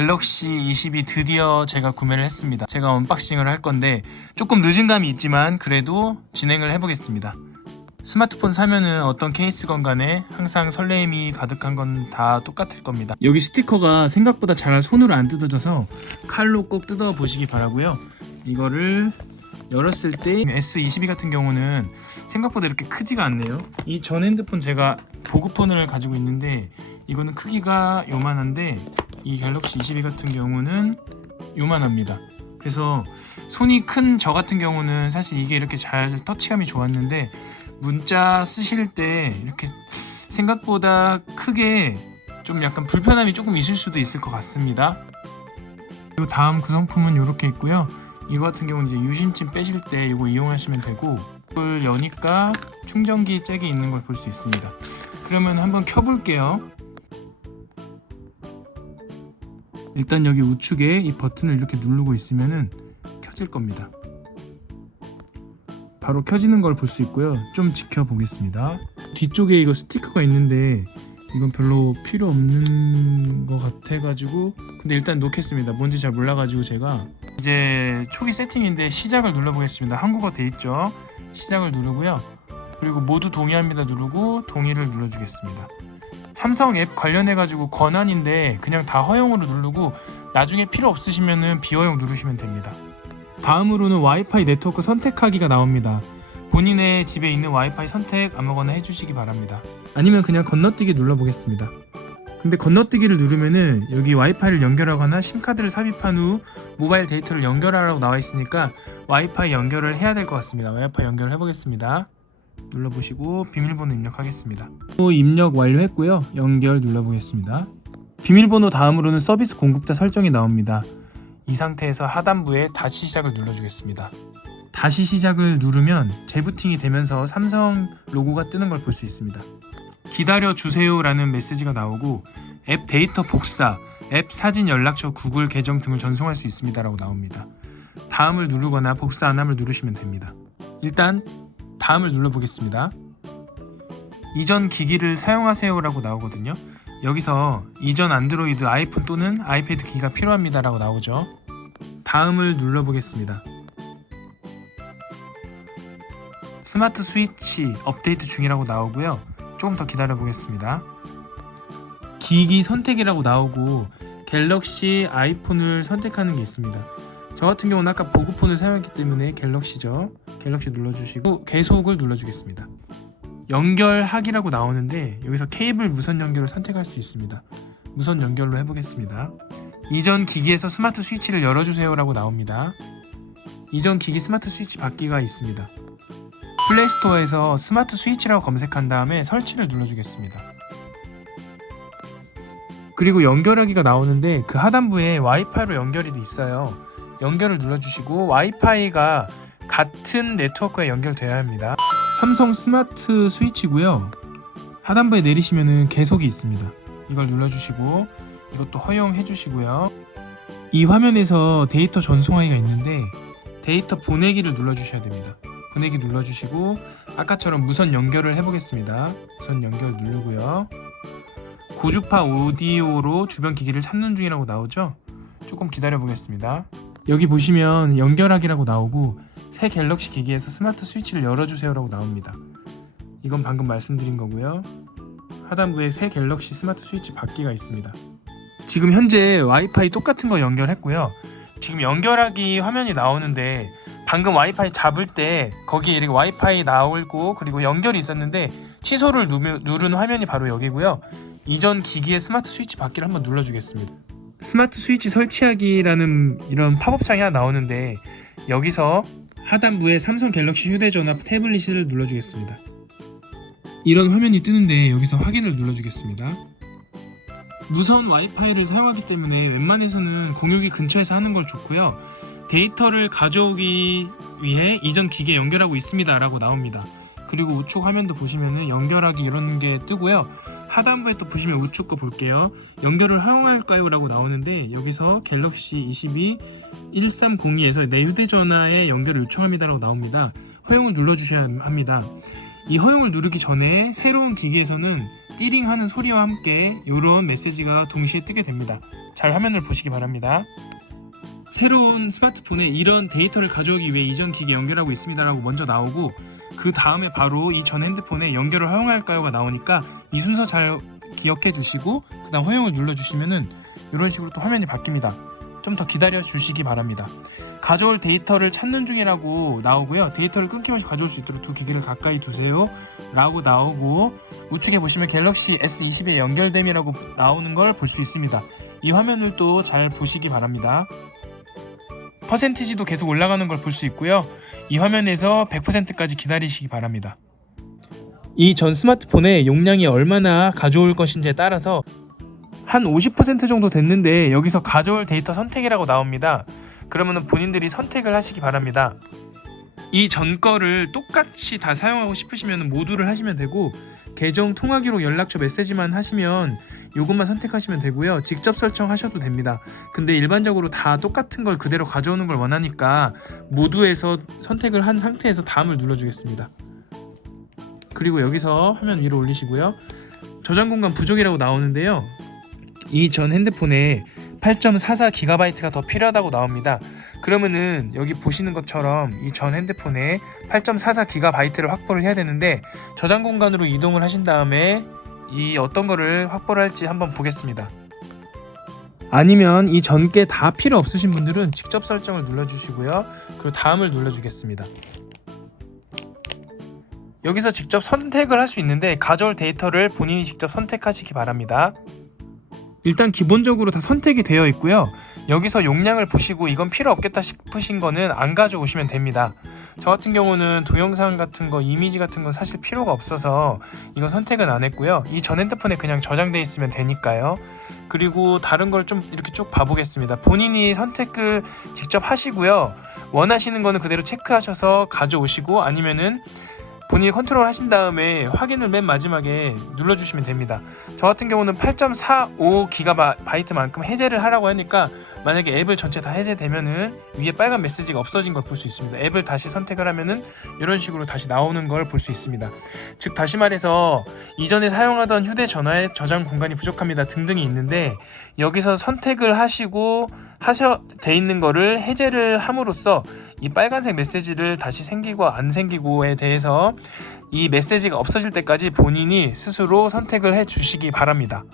갤럭시 22 드디어 제가 구매를 했습니다. 제가 언박싱을 할 건데 조금 늦은 감이 있지만 그래도 진행을 해보겠습니다. 스마트폰 사면은 어떤 케이스건 간에 항상 설레임이 가득한 건 다 똑같을 겁니다. 여기 스티커가 생각보다 잘 손으로 안 뜯어져서 칼로 꼭 뜯어 보시기 바라고요. 이거를 열었을 때 S22 같은 경우는 생각보다 이렇게 크지가 않네요. 이 전 핸드폰 제가 보급폰을 가지고 있는데 이거는 크기가 요만한데 이 갤럭시 22 같은 경우는 요만합니다. 그래서 손이 큰 저 같은 경우는 사실 이게 이렇게 잘 터치감이 좋았는데 문자 쓰실 때 이렇게 생각보다 크게 좀 약간 불편함이 조금 있을 수도 있을 것 같습니다. 그리고 다음 구성품은 이렇게 있고요. 이거 같은 경우는 이제 유심칩 빼실 때 이거 이용하시면 되고 이걸 여니까 충전기 잭이 있는 걸 볼 수 있습니다. 그러면 한번 켜볼게요. 일단 여기 우측에 이 버튼을 이렇게 누르고 있으면은 켜질 겁니다. 바로 켜지는 걸 볼 수 있고요. 좀 지켜보겠습니다. 뒤쪽에 이거 스티커가 있는데 이건 별로 필요 없는 것 같아가지고 근데 일단 놓겠습니다. 뭔지 잘 몰라가지고 제가 이제 초기 세팅인데 시작을 눌러보겠습니다. 한국어 돼 있죠? 시작을 누르고요. 그리고 모두 동의합니다 누르고 동의를 눌러주겠습니다. 삼성 앱 관련해가지고 권한인데 그냥 다 허용으로 누르고 나중에 필요 없으시면은 비허용 누르시면 됩니다. 다음으로는 와이파이 네트워크 선택하기가 나옵니다. 본인의 집에 있는 와이파이 선택 아무거나 해주시기 바랍니다. 아니면 그냥 건너뛰기 눌러보겠습니다. 근데 건너뛰기를 누르면은 여기 와이파이를 연결하거나 심카드를 삽입한 후 모바일 데이터를 연결하라고 나와 있으니까 와이파이 연결을 해야 될 것 같습니다. 와이파이 연결을 해보겠습니다. 눌러보시고 비밀번호 입력하겠습니다. 또 입력 완료했고요. 연결 눌러보겠습니다. 비밀번호 다음으로는 서비스 공급자 설정이 나옵니다. 이 상태에서 하단부에 다시 시작을 눌러주겠습니다. 다시 시작을 누르면 재부팅이 되면서 삼성 로고가 뜨는 걸 볼 수 있습니다. 기다려 주세요라는 메시지가 나오고 앱 데이터 복사, 앱 사진 연락처 구글 계정 등을 전송할 수 있습니다라고 나옵니다. 다음을 누르거나 복사 안함을 누르시면 됩니다. 일단 다음을 눌러보겠습니다. 이전 기기를 사용하세요라고 나오거든요. 여기서 이전 안드로이드 아이폰 또는 아이패드 기기가 필요합니다라고 나오죠. 다음을 눌러보겠습니다. 스마트 스위치 업데이트 중이라고 나오고요. 조금 더 기다려 보겠습니다. 기기 선택이라고 나오고 갤럭시 아이폰을 선택하는 게 있습니다. 저 같은 경우는 아까 보급폰을 사용했기 때문에 갤럭시죠. 갤럭시 눌러주시고 계속을 눌러주겠습니다. 연결하기라고 나오는데 여기서 케이블 무선 연결을 선택할 수 있습니다. 무선 연결로 해보겠습니다. 이전 기기에서 스마트 스위치를 열어주세요라고 나옵니다. 이전 기기 스마트 스위치 받기가 있습니다. 플레이스토어에서 스마트 스위치라고 검색한 다음에 설치를 눌러주겠습니다. 그리고 연결하기가 나오는데 그 하단부에 와이파이로 연결이 돼 있어요. 연결을 눌러주시고 와이파이가 같은 네트워크에 연결돼야 합니다. 삼성 스마트 스위치고요. 하단부에 내리시면은 계속이 있습니다. 이걸 눌러주시고 이것도 허용해 주시고요. 이 화면에서 데이터 전송하기가 있는데 데이터 보내기를 눌러주셔야 됩니다. 보내기 눌러주시고 아까처럼 무선 연결을 해보겠습니다. 무선 연결 누르고요. 고주파 오디오로 주변 기기를 찾는 중이라고 나오죠? 조금 기다려 보겠습니다. 여기 보시면 연결하기라고 나오고 새 갤럭시 기기에서 스마트 스위치를 열어주세요라고 나옵니다. 이건 방금 말씀드린 거고요. 하단부에 새 갤럭시 스마트 스위치 받기가 있습니다. 지금 현재 와이파이 똑같은 거 연결했고요. 지금 연결하기 화면이 나오는데 방금 와이파이 잡을 때 거기에 이렇게 와이파이 나오고 그리고 연결이 있었는데 취소를 누른 화면이 바로 여기고요. 이전 기기의 스마트 스위치 받기를 한번 눌러주겠습니다. 스마트 스위치 설치하기라는 이런 팝업 창이 하나 나오는데 여기서 하단부에 삼성 갤럭시 휴대전화 태블릿을 눌러주겠습니다. 이런 화면이 뜨는데 여기서 확인을 눌러주겠습니다. 무선 와이파이를 사용하기 때문에 웬만해서는 공유기 근처에서 하는 걸 좋고요. 데이터를 가져오기 위해 이전 기기에 연결하고 있습니다 라고 나옵니다. 그리고 우측 화면도 보시면은 연결하기 이런 게 뜨고요. 하단부에 또 보시면 우측 거 볼게요. 연결을 허용할까요? 라고 나오는데 여기서 갤럭시 22 1302에서 내 휴대전화에 연결을 요청합니다 라고 나옵니다. 허용을 눌러주셔야 합니다. 이 허용을 누르기 전에 새로운 기기에서는 띠링 하는 소리와 함께 이런 메시지가 동시에 뜨게 됩니다. 잘 화면을 보시기 바랍니다. 새로운 스마트폰에 이런 데이터를 가져오기 위해 이전 기기 연결하고 있습니다라고 먼저 나오고 그 다음에 바로 이 전 핸드폰에 연결을 허용할까요가 나오니까 이 순서 잘 기억해 주시고 그 다음 허용을 눌러 주시면은 이런 식으로 또 화면이 바뀝니다. 좀 더 기다려 주시기 바랍니다. 가져올 데이터를 찾는 중이라고 나오고요. 데이터를 끊김없이 가져올 수 있도록 두 기기를 가까이 두세요. 라고 나오고 우측에 보시면 갤럭시 S20에 연결됨이라고 나오는 걸 볼 수 있습니다. 이 화면을 또 잘 보시기 바랍니다. 퍼센티지도 계속 올라가는 걸 볼 수 있고요. 이 화면에서 100%까지 기다리시기 바랍니다. 이 전 스마트폰의 용량이 얼마나 가져올 것인지에 따라서 한 50% 정도 됐는데 여기서 가져올 데이터 선택이라고 나옵니다. 그러면 본인들이 선택을 하시기 바랍니다. 이 전 거를 똑같이 다 사용하고 싶으시면 모두를 하시면 되고 계정 통화 기록 연락처 메시지만 하시면 요것만 선택하시면 되고요. 직접 설정하셔도 됩니다. 근데 일반적으로 다 똑같은 걸 그대로 가져오는 걸 원하니까 모두에서 선택을 한 상태에서 다음을 눌러주겠습니다. 그리고 여기서 화면 위로 올리시고요. 저장 공간 부족이라고 나오는데요. 이 전 핸드폰에 8.44GB가 더 필요하다고 나옵니다. 그러면은 여기 보시는 것처럼 이 전 핸드폰에 8.44GB를 확보를 해야 되는데 저장 공간으로 이동을 하신 다음에 이 어떤 거를 확보를 할지 한번 보겠습니다. 아니면 이 전께 다 필요 없으신 분들은 직접 설정을 눌러주시고요. 그리고 다음을 눌러주겠습니다. 여기서 직접 선택을 할 수 있는데 가져올 데이터를 본인이 직접 선택하시기 바랍니다. 일단 기본적으로 다 선택이 되어 있고요. 여기서 용량을 보시고 이건 필요 없겠다 싶으신 거는 안 가져오시면 됩니다. 저 같은 경우는 동영상 같은 거, 이미지 같은 건 사실 필요가 없어서 이건 선택은 안 했고요. 이 전 핸드폰에 그냥 저장돼 있으면 되니까요. 그리고 다른 걸 좀 이렇게 쭉 봐보겠습니다. 본인이 선택을 직접 하시고요. 원하시는 거는 그대로 체크하셔서 가져오시고 아니면은 본인이 컨트롤 하신 다음에 확인을 맨 마지막에 눌러주시면 됩니다. 저 같은 경우는 8.45GB만큼 해제를 하라고 하니까 만약에 앱을 전체 다 해제되면은 위에 빨간 메시지가 없어진 걸 볼 수 있습니다. 앱을 다시 선택을 하면은 이런 식으로 다시 나오는 걸 볼 수 있습니다. 즉 다시 말해서 이전에 사용하던 휴대전화의 저장 공간이 부족합니다 등등이 있는데 여기서 선택을 하시고 하셔 돼 있는 거를 해제를 함으로써 이 빨간색 메시지를 다시 생기고 안 생기고에 대해서 이 메시지가 없어질 때까지 본인이 스스로 선택을 해 주시기 바랍니다.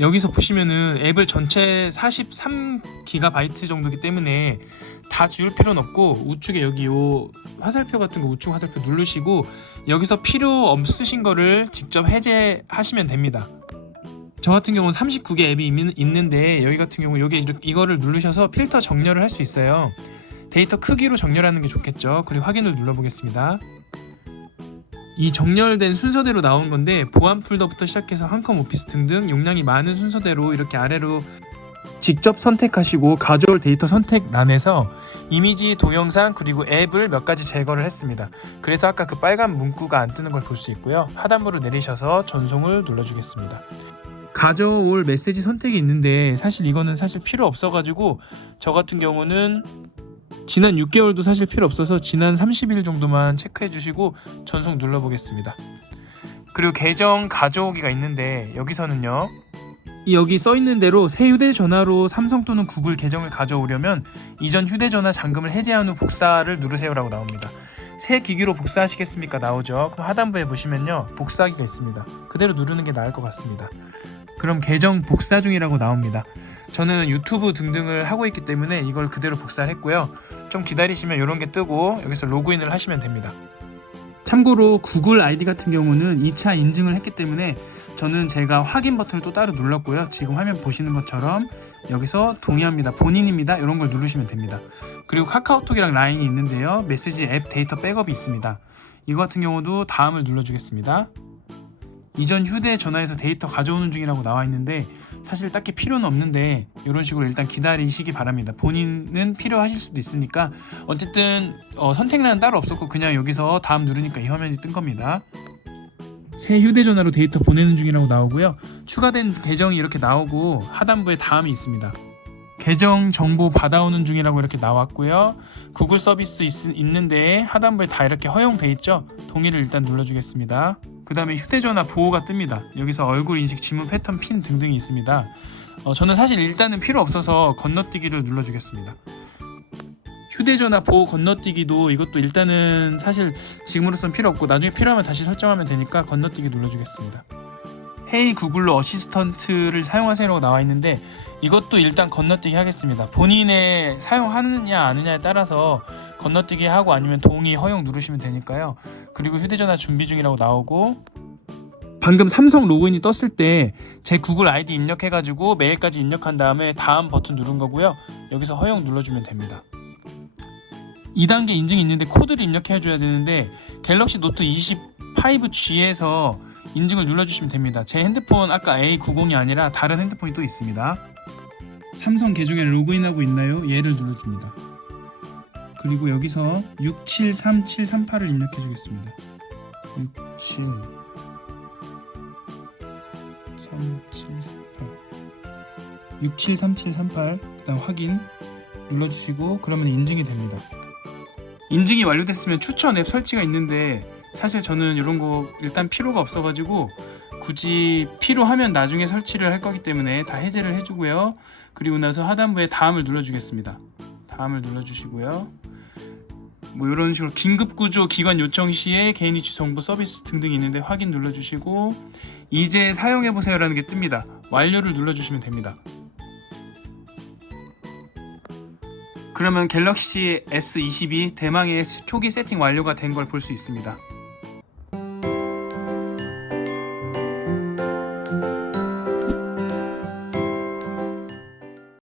여기서 보시면은 앱을 전체 43GB 정도기 때문에 다 지울 필요는 없고 우측에 여기 요 화살표 같은 거 우측 화살표 누르시고 여기서 필요 없으신 거를 직접 해제하시면 됩니다. 저 같은 경우는 39개 앱이 있는- 있는데 여기 같은 경우 여기 이거를 누르셔서 필터 정렬을 할 수 있어요. 데이터 크기로 정렬하는 게 좋겠죠. 그리고 확인을 눌러보겠습니다. 이 정렬된 순서대로 나온 건데 보안 폴더부터 시작해서 한컴 오피스 등등 용량이 많은 순서대로 이렇게 아래로 직접 선택하시고 가져올 데이터 선택란에서 이미지, 동영상 그리고 앱을 몇 가지 제거를 했습니다. 그래서 아까 그 빨간 문구가 안 뜨는 걸 볼 수 있고요. 하단부를 내리셔서 전송을 눌러주겠습니다. 가져올 메시지 선택이 있는데 사실 이거는 사실 필요 없어가지고 저 같은 경우는 지난 6개월도 사실 필요 없어서 지난 30일 정도만 체크해 주시고 전송 눌러 보겠습니다. 그리고 계정 가져오기가 있는데 여기서는요. 이 여기 써 있는 대로 새 휴대전화로 삼성 또는 구글 계정을 가져오려면 이전 휴대전화 잠금을 해제한 후 복사를 누르세요라고 나옵니다. 새 기기로 복사하시겠습니까 나오죠. 그럼 하단부에 보시면요 복사하기가 있습니다. 그대로 누르는 게 나을 것 같습니다. 그럼 계정 복사 중이라고 나옵니다. 저는 유튜브 등등을 하고 있기 때문에 이걸 그대로 복사를 했고요. 좀 기다리시면 이런 게 뜨고 여기서 로그인을 하시면 됩니다. 참고로 구글 아이디 같은 경우는 2차 인증을 했기 때문에 저는 제가 확인 버튼을 또 따로 눌렀고요. 지금 화면 보시는 것처럼 여기서 동의합니다. 본인입니다. 이런 걸 누르시면 됩니다. 그리고 카카오톡이랑 라인이 있는데요. 메시지 앱 데이터 백업이 있습니다. 이거 같은 경우도 다음을 눌러주겠습니다. 이전 휴대전화에서 데이터 가져오는 중이라고 나와 있는데 사실 딱히 필요는 없는데 이런 식으로 일단 기다리시기 바랍니다. 본인은 필요하실 수도 있으니까 어쨌든 어, 선택란은 따로 없었고 그냥 여기서 다음 누르니까 이 화면이 뜬 겁니다. 새 휴대전화로 데이터 보내는 중이라고 나오고요. 추가된 계정이 이렇게 나오고 하단부에 다음이 있습니다. 계정 정보 받아오는 중이라고 이렇게 나왔고요. 구글 서비스 있, 는데 하단부에 다 이렇게 허용돼 있죠. 동의를 일단 눌러주겠습니다. 그 다음에 휴대전화 보호가 뜹니다. 여기서 얼굴 인식, 지문 패턴, 핀 등등이 있습니다. 어, 저는 사실 일단은 필요 없어서 건너뛰기를 눌러주겠습니다. 휴대전화 보호 건너뛰기도 이것도 일단은 사실 지금으로선 필요 없고 나중에 필요하면 다시 설정하면 되니까 건너뛰기 눌러주겠습니다. 헤이 구글로 어시스턴트를 사용하세요라고 나와 있는데 이것도 일단 건너뛰기 하겠습니다. 본인의 사용하느냐 아느냐에 따라서 건너뛰기 하고 아니면 동의 허용 누르시면 되니까요. 그리고 휴대전화 준비 중이라고 나오고 방금 삼성 로그인이 떴을 때 제 구글 아이디 입력해가지고 메일까지 입력한 다음에 다음 버튼 누른 거고요. 여기서 허용 눌러주면 됩니다. 2단계 인증이 있는데 코드를 입력해줘야 되는데 갤럭시 노트 20 5G에서 인증을 눌러주시면 됩니다. 제 핸드폰 아까 A90이 아니라 다른 핸드폰이 또 있습니다. 삼성 계정에 로그인하고 있나요? 얘를 눌러줍니다. 그리고 여기서 673738을 입력해 주겠습니다. 67 3738 673738 그다음 확인 눌러주시고 그러면 인증이 됩니다. 인증이 완료됐으면 추천 앱 설치가 있는데 사실 저는 이런 거 일단 필요가 없어가지고 굳이 필요하면 나중에 설치를 할 거기 때문에 다 해제를 해주고요. 그리고 나서 하단부에 다음을 눌러주겠습니다. 다음을 눌러주시고요. 뭐 이런 식으로 긴급 구조 기관 요청 시에 개인 위치 정보 서비스 등등 있는데 확인 눌러주시고 이제 사용해 보세요 라는 게 뜹니다. 완료를 눌러주시면 됩니다. 그러면 갤럭시 S22 대망의 초기 세팅 완료가 된 걸 볼 수 있습니다.